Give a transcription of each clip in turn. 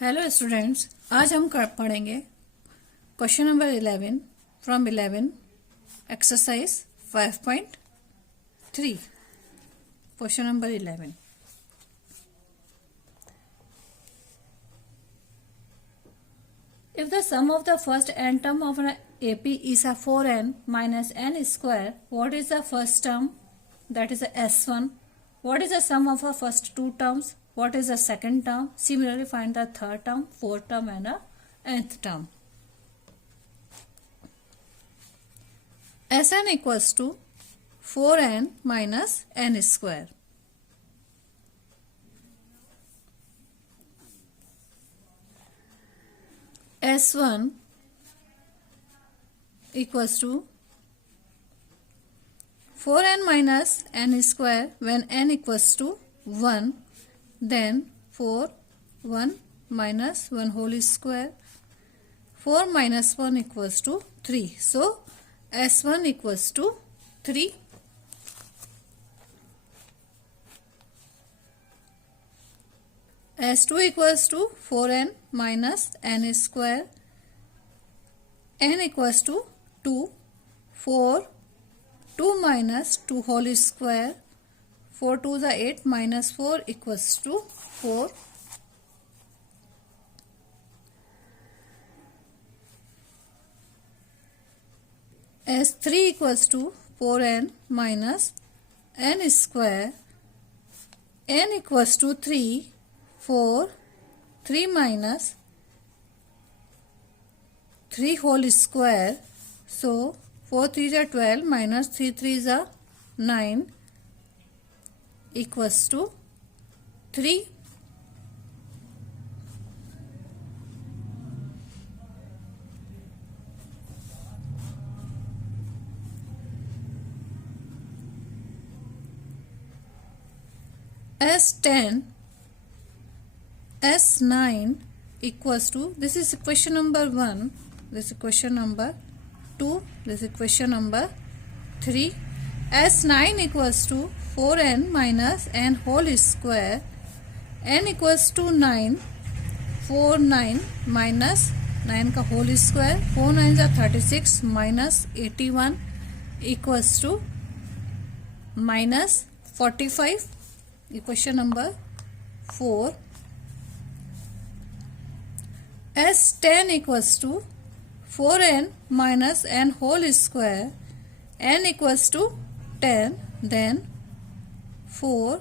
Hello students, आज हम पढ़ेंगे question number 11 from 11 exercise 5.3। Question number 11। If the sum of the first n term of an AP is a 4n minus n square, what is the first term? That is a S1. What is the sum of the first two terms? What is the second term? Similarly, find the third term, fourth term and the nth term. Sn equals to 4n minus n square. S1 equals to 4n minus n square. When n equals to 1, then 4 1 minus 1 whole square. 4 minus 1 equals to 3. So S1 equals to 3. S2 equals to 4n minus n square. N equals to 2. 4 2 minus 2 whole square. 4 2 is 8 minus 4 equals to 4. S3 equals to 4n minus n square. N equals to 3. 4 3 minus 3 whole square. So 4 3 is 12 minus 3 3 is 9 equals to 3. S10 S9 equals to, this is question number 1, this is question number 2, this is question number 3. S9 equals to 4n minus n whole square. N equals to 9. 4 9 minus 9 का whole square. 4 9 is 36 minus 81 equals to minus 45. Equation number 4. S10 equals to 4n minus n whole square. N equals to 10. Then 4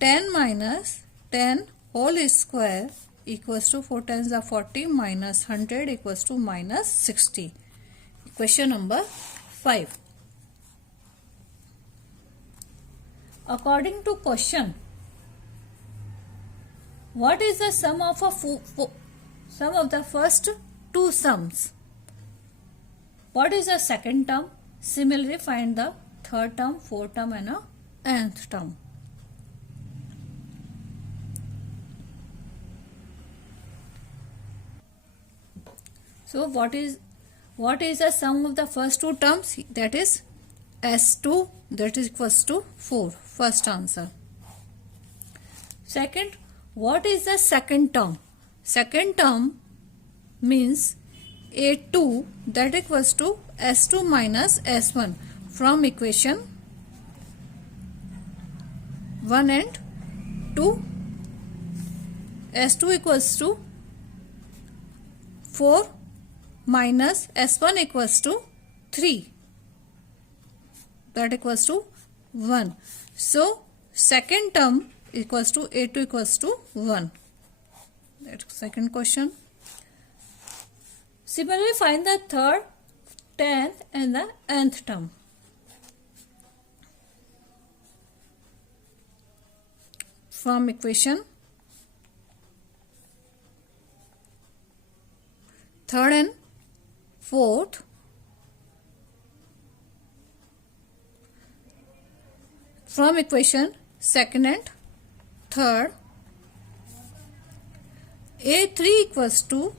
10 minus 10 whole square equals to 4 times the 40 minus 100 equals to minus 60. Question number 5. According to question, what is the sum of sum of the first two sums? What is the second term? Similarly, find the third term, fourth term and nth term. So what is the sum of the first two terms? That is S2, that is equals to 4. First answer. Second, what is the second term? Second term means A2, that equals to S2 minus S1 from equation 1 and 2. S2 equals to 4 minus S1 equals to 3. That equals to 1. So second term equals to A2 equals to 1. That's second question. Similarly, find the third, 10th and the nth term. From equation third and fourth. From equation second and third. A3 equals to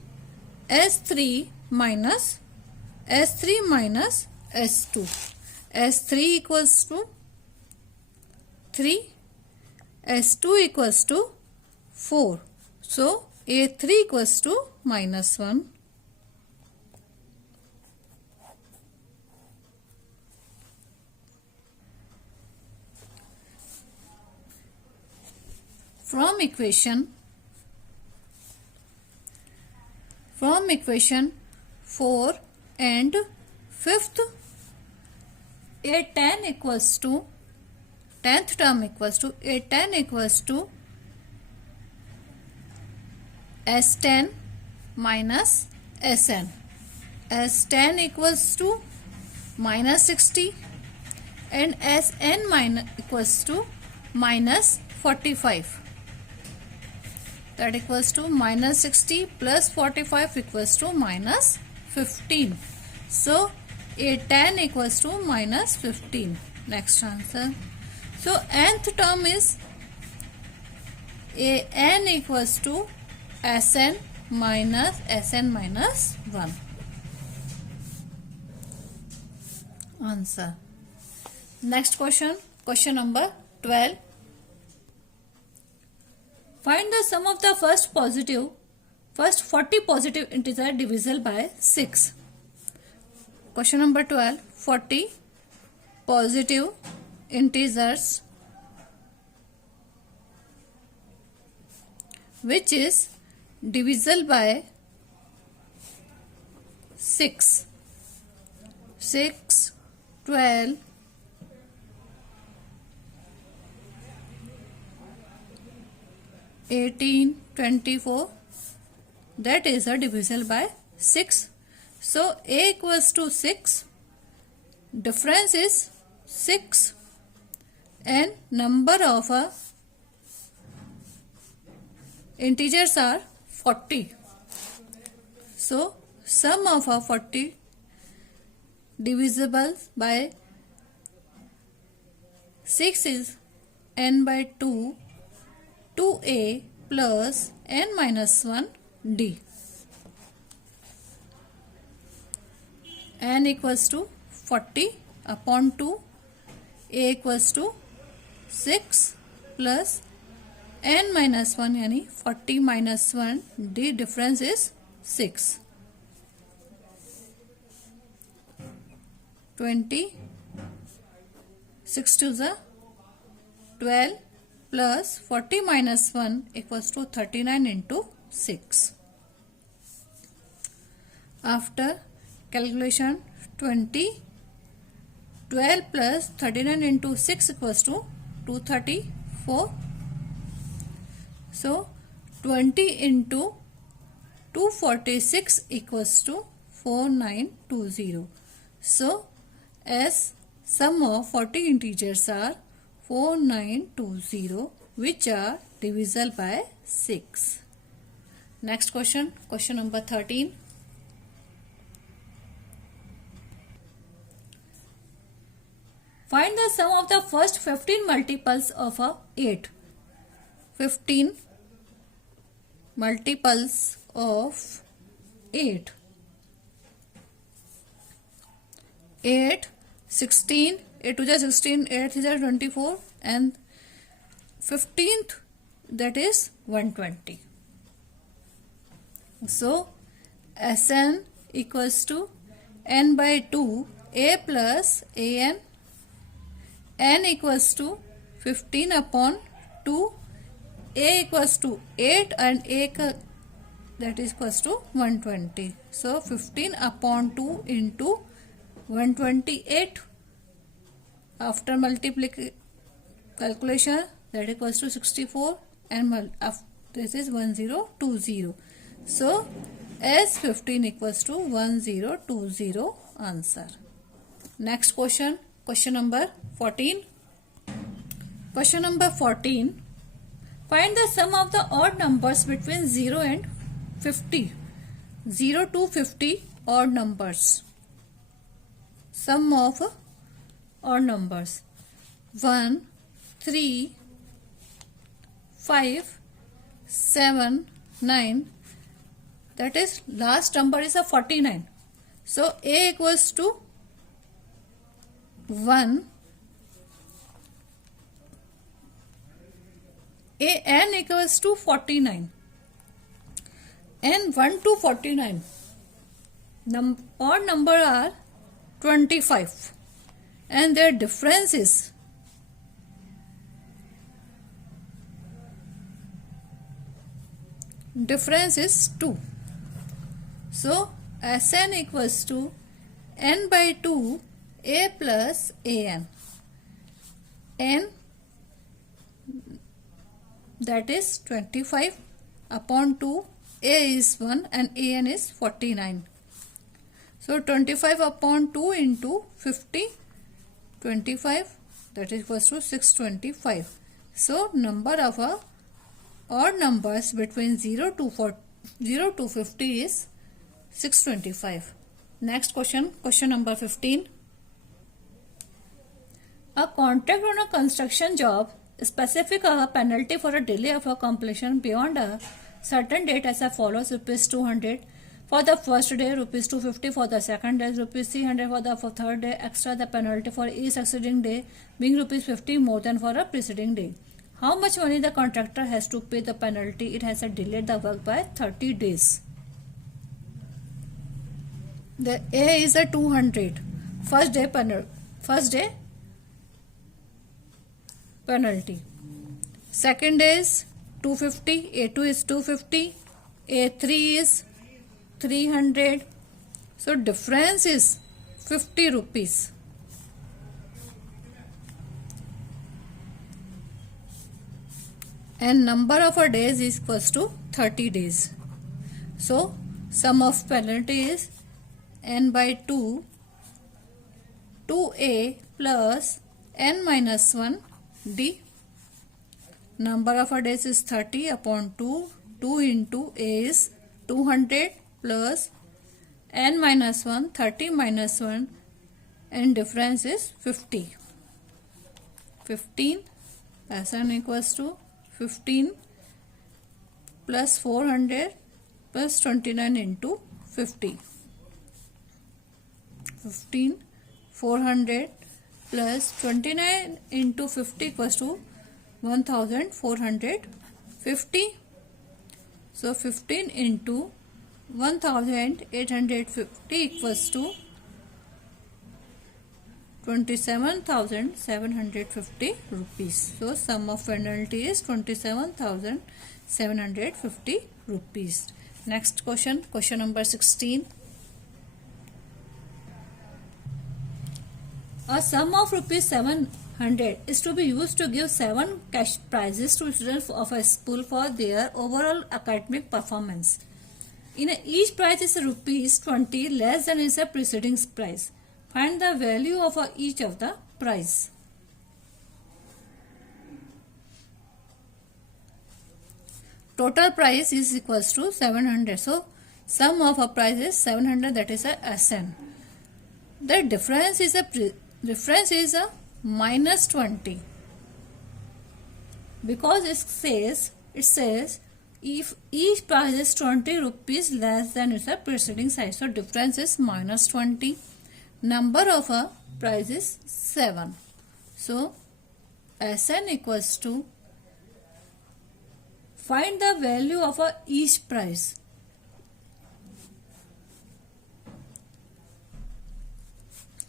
S3 minus S2. S3 equals to 3. S2 equals to 4. So a3 equals to minus 1. From equation 4 and 5th, a10 equals to 10th term equals to a10 equals to s10 minus sn. s10 equals to minus 60 and sn minus equals to minus 45. That equals to minus 60 plus 45 equals to minus 15. So a10 equals to minus 15. Next answer. So nth term is an equals to sn minus 1. Answer. Next question. Question number 12. Find the sum of the first 40 positive integer divisible by 6. Question number 12. 40 positive integers which is divisible by 6. 6, 12, 18, 24, that is a divisible by 6. So a equals to 6, difference is 6 and number of integers are 40. So sum of 40 divisible by 6 is n by 2, 2a plus n minus 1 d. N equals to 40 upon 2, a equals to 6 plus n minus 1 यानी 40 minus 1 d difference is 6. 20, 6 to the 12 plus 40 minus 1 equals to 39 into 6. After calculation 20, 12 plus 39 into 6 equals to 234. So 20 into 246 equals to 4920. So as sum of 40 integers are 4920 which are divisible by 6. Next question, question number 13. Find the sum of the first 15 multiples of 8. 15 multiples of 8. 8, 16, 8 to the 16, 8 to the 24 and 15th that is 120. So Sn equals to n by 2 a plus an, n equals to 15 upon 2, a equals to 8 and a that is equals to 120. So 15 upon 2 into 128 after multiplication calculation that equals to 64 and this is 1020. So S 15 equals to 1020 answer. Next question, question number 14. Question number 14. Find the sum of the odd numbers between 0 and 50. 0 to 50 odd numbers. Sum of odd numbers 1, 3, 5, 7, 9. That is last number is a 49. So a equals to 1, a n equals to 49. and 1 to 49. Odd number are 25 and their difference is difference is 2. So Sn equals to n by 2 a plus an. N, that is 25 upon 2, a is 1 and an is 49. So 25 upon 2 into 50, 25, that is equals to 625. So number of odd numbers between 0 to 50 is 625. Next question, question number 15. A contract on a construction job specific a penalty for a delay of a completion beyond a certain date as follows: rupees 200 for the first day, rupees 250 for the second day, rupees 300 for the third day. Extra the penalty for each succeeding day being rupees 50 more than for a preceding day. How much money the contractor has to pay the penalty? It has delayed the work by 30 days. The A is a 200 first day penalty. Second day is 250, A2 is 250, A3 is 300. So difference is 50 rupees. And number of days is equals to 30 days. So sum of penalty is n by 2, 2a plus n minus 1 d. Number of days is 30 upon 2. 2 into a is 200 plus n minus 1, 30 minus 1, and difference is 50. 15 Sn equals to 15 plus 400 plus 29 into 50. 15, 400 plus 29 into 50 equals to 1450. So 15 into 1850 equals to 27,750 rupees. So sum of penalty is 27,750 rupees. Next question, question number 16. A sum of rupees 700 is to be used to give 7 cash prizes to students of a school for their overall academic performance. In each prize is rupees 20 less than is a preceding prize. Find the value of each of the prize. Total price is equals to 700. So sum of a price is 700, that is a Sn. The difference is a minus 20, because it says if each price is 20 rupees less than its preceding size. So difference is minus 20. Number of a price is 7. So Sn equals to, find the value of each price.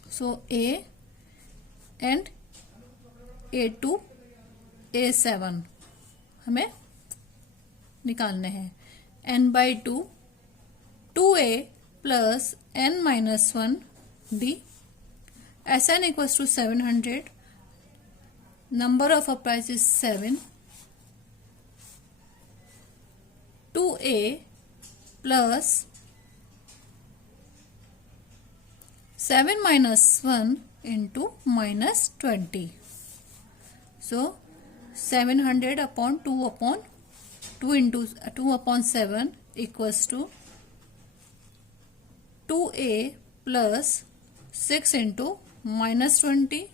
So A and A2, A7 हमें निकालने हैं. n by 2, 2a plus n minus 1 d. Sn equals to 700. Number of a price is 7. 2a plus 7 minus 1 into minus 20. So 700 upon 2 into 2 upon 7 equals to 2a plus 6 into minus 20,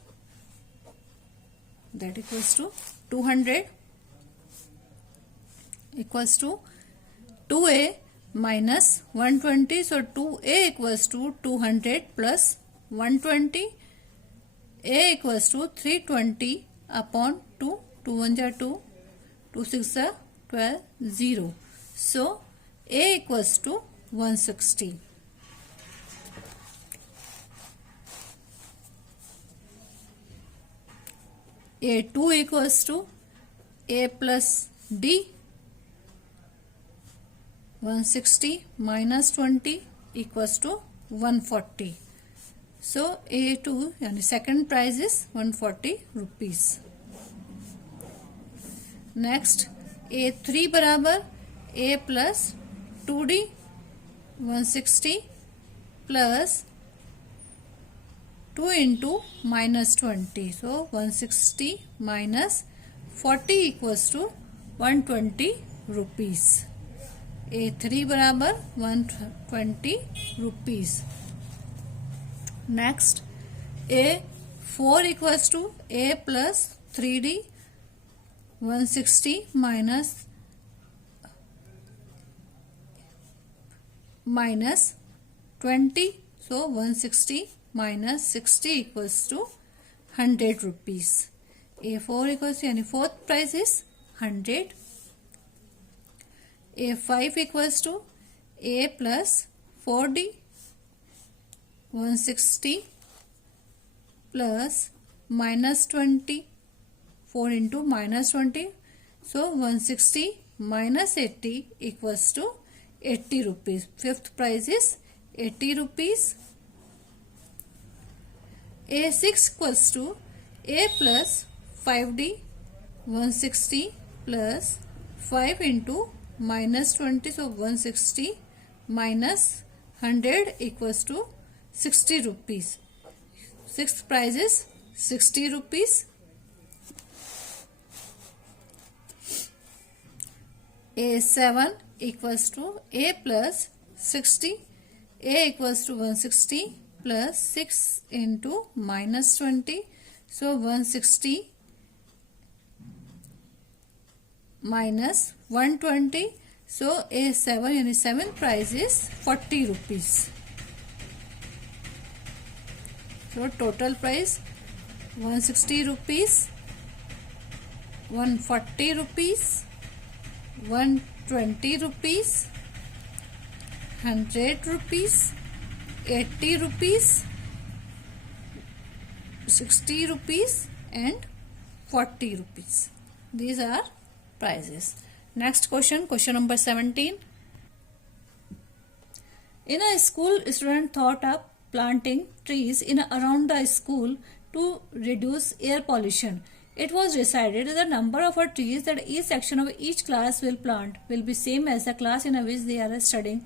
that equals to 200, equals to 2a minus 120. So 2a equals to 200 plus 120. A equals to 320 upon 2. 2 1 are 2. 2 6 are 12. 0. So A equals to 160. A2 equals to A plus D. 160 minus 20 equals to 140. So A2 yani second price is 140 rupees. Next A3 बराबर A plus 2D 160 plus 2 into minus 20. So 160 minus 40 equals to 120 rupees. A3 बराबर 120 rupees. Next A4 equals to A plus 3D 160 minus 20. So 160 minus 60 equals to 100 rupees. A4 equals to yani fourth price is 100. A5 equals to A plus 4D 160 plus minus 20. 4 into minus 20. So 160 minus 80 equals to 80 rupees. Fifth price is 80 rupees. A6 equals to A plus 5D 160 plus 5 into minus 20. So 160 minus 100 equals to 60 rupees. Sixth price is 60 rupees. A7 equals to A plus 60. A equals to 160 plus 6 into minus 20. So 160 minus 120. So A7 yani seventh price is 40 rupees. So total price 160 rupees, 140 rupees, 120 rupees, 100 rupees, 80 rupees, 60 rupees and 40 rupees. These are prices. Next question, question number 17. In a school, student thought of planting trees in around the school to reduce air pollution. It was decided that the number of trees that each section of each class will plant will be same as the class in which they are studying.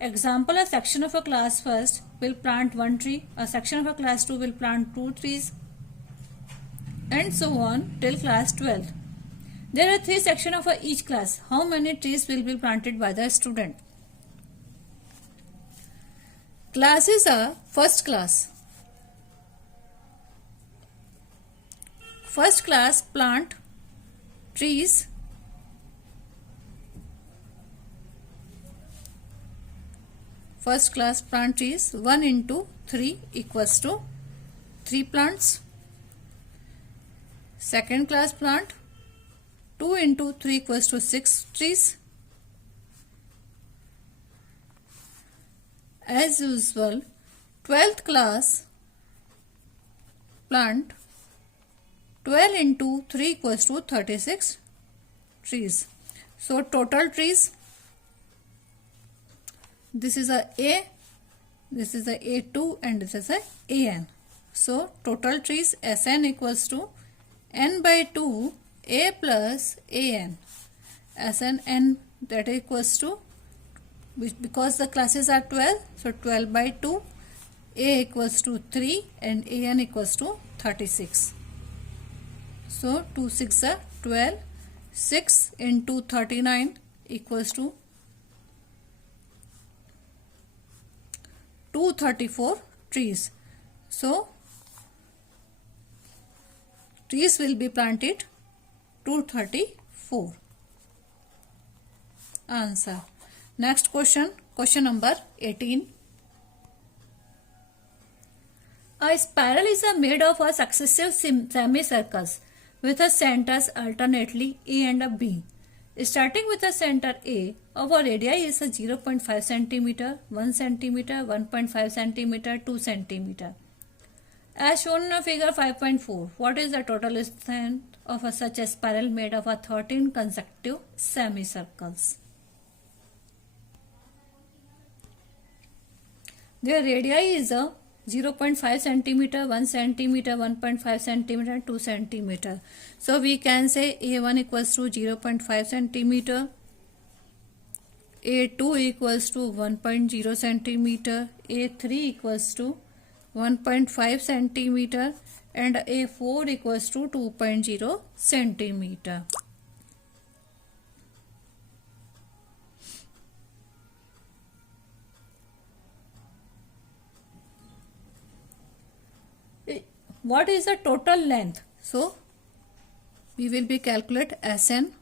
Example, a section of a class first will plant 1 tree, a section of a class 2 will plant 2 trees, and so on till class 12. There are 3 sections of each class. How many trees will be planted by the student? Classes are first class. First class plant trees. First class plant trees 1 into 3 equals to 3 plants. Second class plant 2 into 3 equals to 6 trees. As usual, 12th class plant 12 into 3 equals to 36 trees. So total trees, this is a A, this is a A2 and this is a AN. So total trees SN equals to N by 2 A plus AN. SN N that equals to, because the classes are 12, so 12 by 2, A equals to 3 and AN equals to 36. So 2 6 are 12, 6 into 39 equals to 234 trees. So trees will be planted 234. Answer. Next question, question number 18. A spiral is made of a successive semicircles with a centers alternately A and B. Starting with the center A, our radii is a 0.5 centimeter, 1 centimeter, 1.5 centimeter, 2 centimeter. As shown in figure 5.4, what is the total length of such a spiral made of 13 consecutive semicircles? Their radii is a 0.5 centimeter, 1 centimeter, 1.5 centimeter, 2 centimeter. So we can say A1 equals to 0.5 centimeter, A2 equals to 1.0 centimeter, A3 equals to 1.5 centimeter, and A4 equals to 2.0 centimeter. What is the total length? So we will be calculate Sn.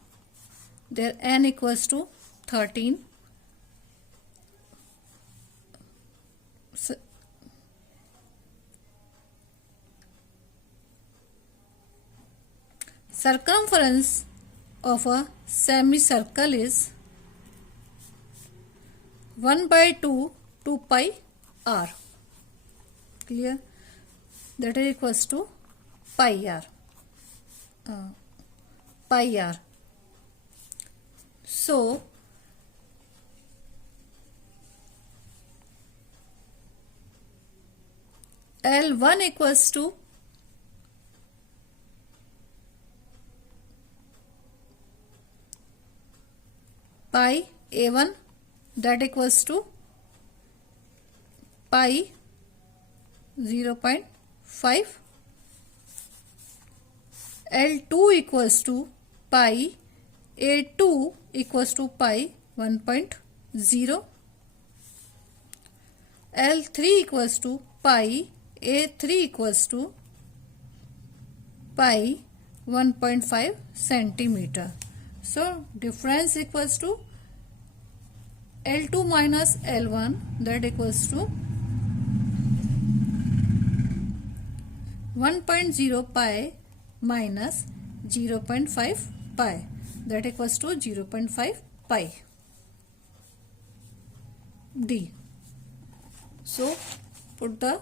There n equals to 13. Circumference of a semicircle is 1/2 2 pi r. Clear? That is equals to pi r. Pi r. So L1 equals to pi A1, that equals to pi 0.5. L2 equals to pi A2 equals to pi 1.0. L3 equals to pi A3 equals to pi 1.5 centimeter. So difference equals to L2 minus L1, that equals to 1.0 pi minus 0.5 pi, that equals to 0.5 pi d. So put the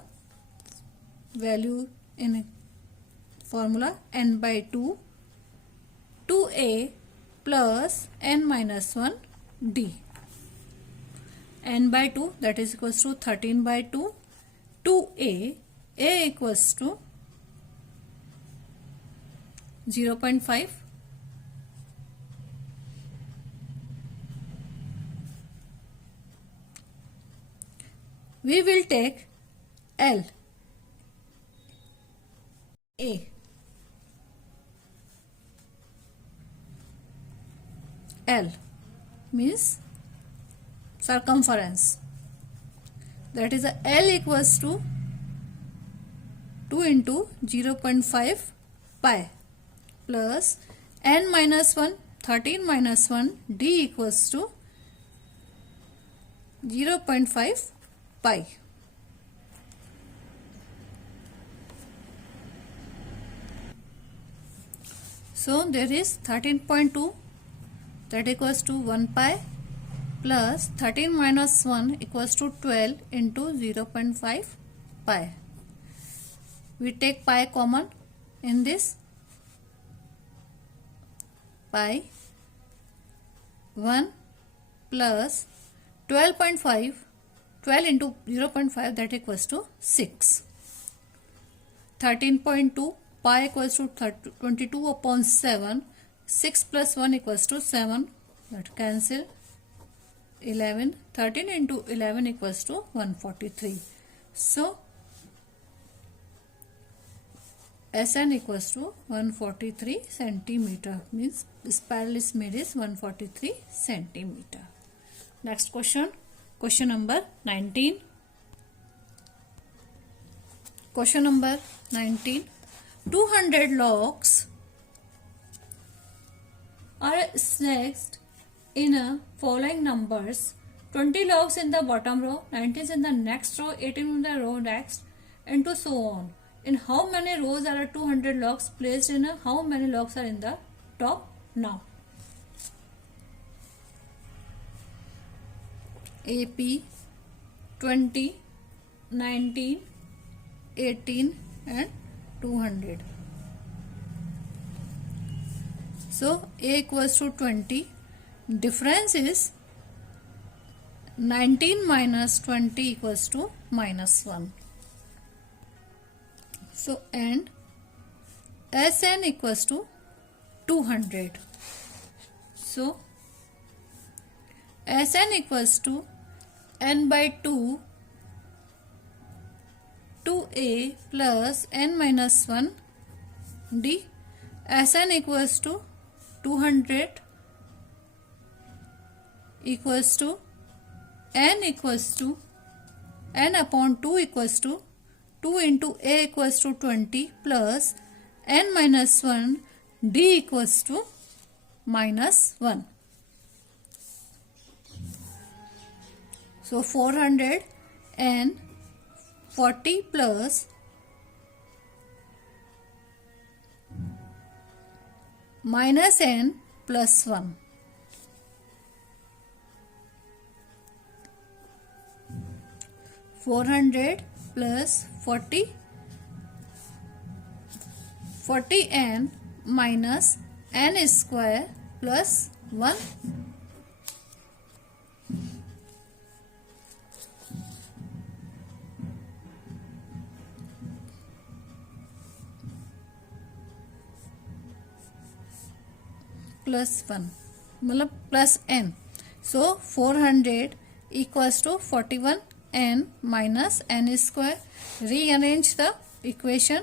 value in formula n/2 2a plus n minus 1 d. n/2, that is equals to 13/2. 2a, a equals to 0.5. We will take L. A. L means circumference. That is L equals to 2 into 0.5 pi plus n minus 1, 13 minus 1 d equals to 0.5 pi. So there is 13.2, that equals to 1 pi plus 13 minus 1 equals to 12 into 0.5 pi. We take pi common in this. Pi 1 plus 12.5, 12 into 0.5, that equals to 6. 13.2 pi equals to 22 upon 7. 6 plus 1 equals to 7, that cancel. 11, 13 into 11 equals to 143. So Sn equals to 143 centimeter, means spiral is made is 143 centimeter. Next question, question number 19. Question number 19. 200 logs are stacked in a following numbers: 20 logs in the bottom row, 19 in the next row, 18 in the row next, and so on. In how many rows are 200 logs placed in a, how many logs are in the top now? AP 20, 19, 18 and 200. So A equals to 20. Difference is 19 minus 20 equals to minus 1. So and Sn equals to 200. So Sn equals to n by 2 2a plus n minus 1 d. Sn equals to 200 equals to n upon 2 equals to 2 into a equals to 20 plus n minus 1 d equals to minus 1. So 400 and 40 plus minus n plus 1. Four hundred plus 40 n minus n square plus 1. Plus 1 मतलब plus n. So 400 equals to 41 n minus n square. Rearrange the equation.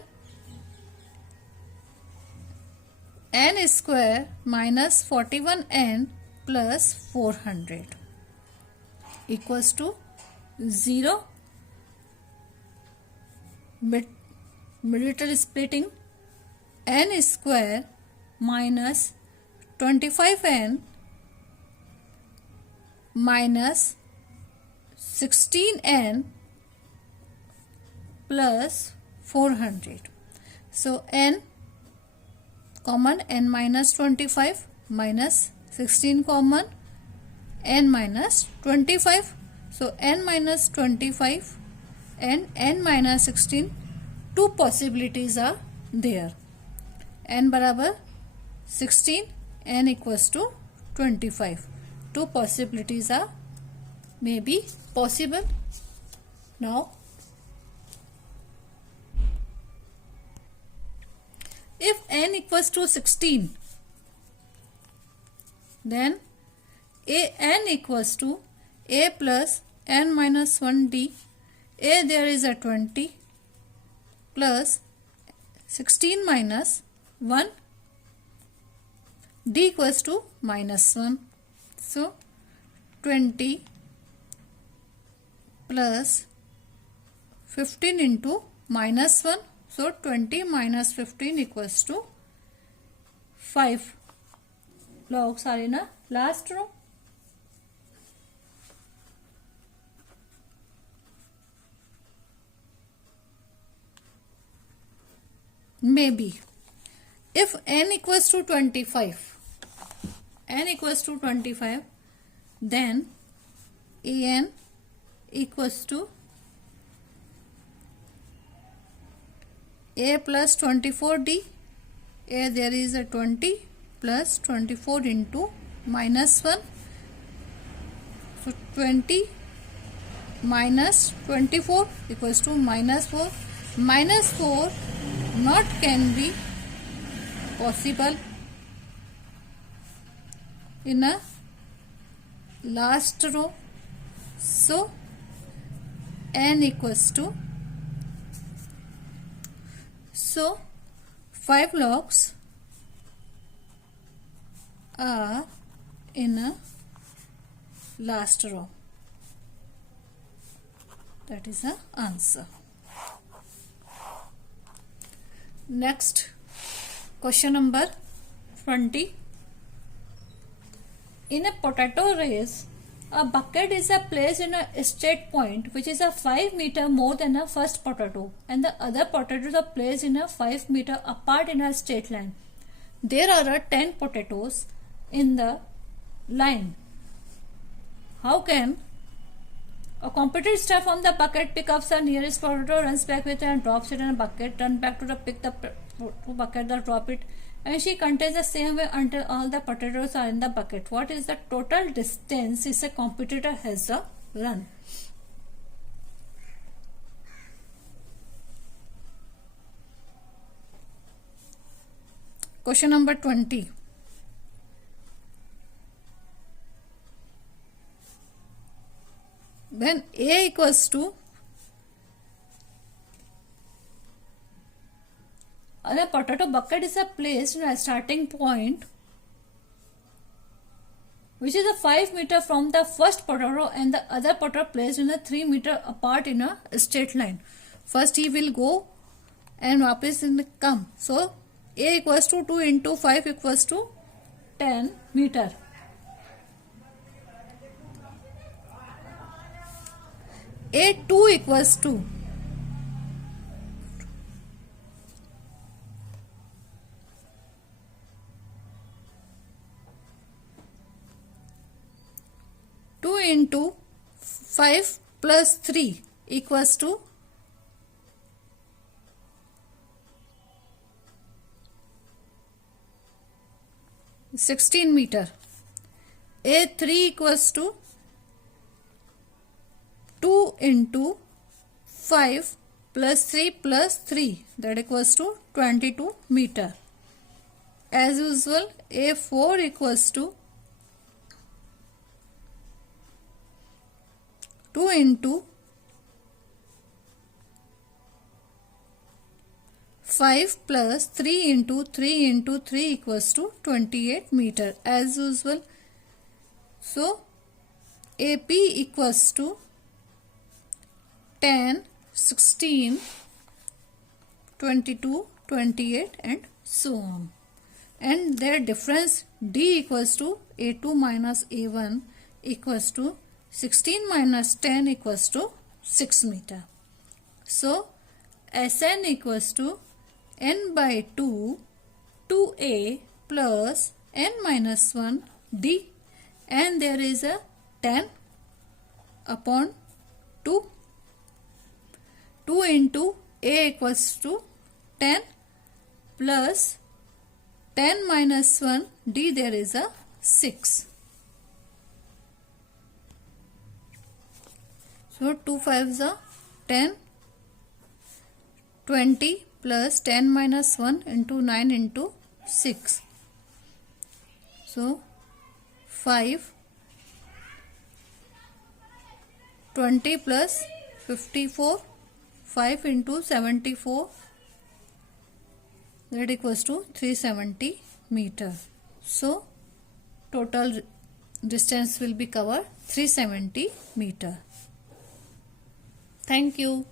N square minus 41 n plus 400 equals to 0. Middle splitting. N square minus 25n minus 16n plus 400. So n common, n minus 25 minus 16 common, n minus 25. So n minus 25 and n minus 16, two possibilities are there. n बराबर 16, n equals to 25. Two possibilities are maybe possible. Now if n equals to 16, then n equals to a plus n minus 1 d. A there is a 20 plus 16 minus 1, d equals to minus 1. So 20 plus 15 into minus 1. So 20 minus 15 equals to 5. Logs are in a last row. Maybe if n equals to 25, then an equals to a plus 24d. A there is a 20 plus 24 into minus 1. So 20 minus 24 equals to minus 4. Minus 4 not can be possible in a last row. So n equals to, so 5 logs are in a last row. That is the answer. Next, question number 20. In a potato race, a bucket is placed in a straight point which is a 5 meter more than a first potato, and the other potatoes are placed in a 5 meter apart in a straight line. There are 10 potatoes in the line. How can A competitor step from the bucket, picks up the nearest potato, runs back with it and drops it in a bucket, turn back to the pick the bucket, the drop it, and she continues the same way until all the potatoes are in the bucket. What is the total distance is a competitor has run? Question number 20. When A equals to a potato bucket is placed in a starting point which is a 5 meter from the first potato and the other potato placed in a 3 meter apart in a straight line. First he will go and वापस come. So A equals to 2 into 5 equals to 10 meter. A2 equals to 2 into 5 plus 3 equals to 16 meter. A3 equals to 2 into 5 plus 3 plus 3, that equals to 22 meter. As usual, A4 equals to 2 into 5 plus 3 into 3 into 3 equals to 28 meter as usual. So AP equals to 10, 16, 22, 28 and so on. And their difference D equals to A2 minus A1 equals to 16 minus 10 equals to 6 meter. So Sn equals to n by 2 2a plus n minus 1 d, and there is a 10 upon 2. 2 into a equals to 10 plus 10 minus 1 d, there is a 6. So 2 5s are 10, 20 plus 10 minus 1 into 9 into 6. So 5, 20 plus 54, 5 into 74, that equals to 370 meter. So total distance will be covered 370 meter. Thank you.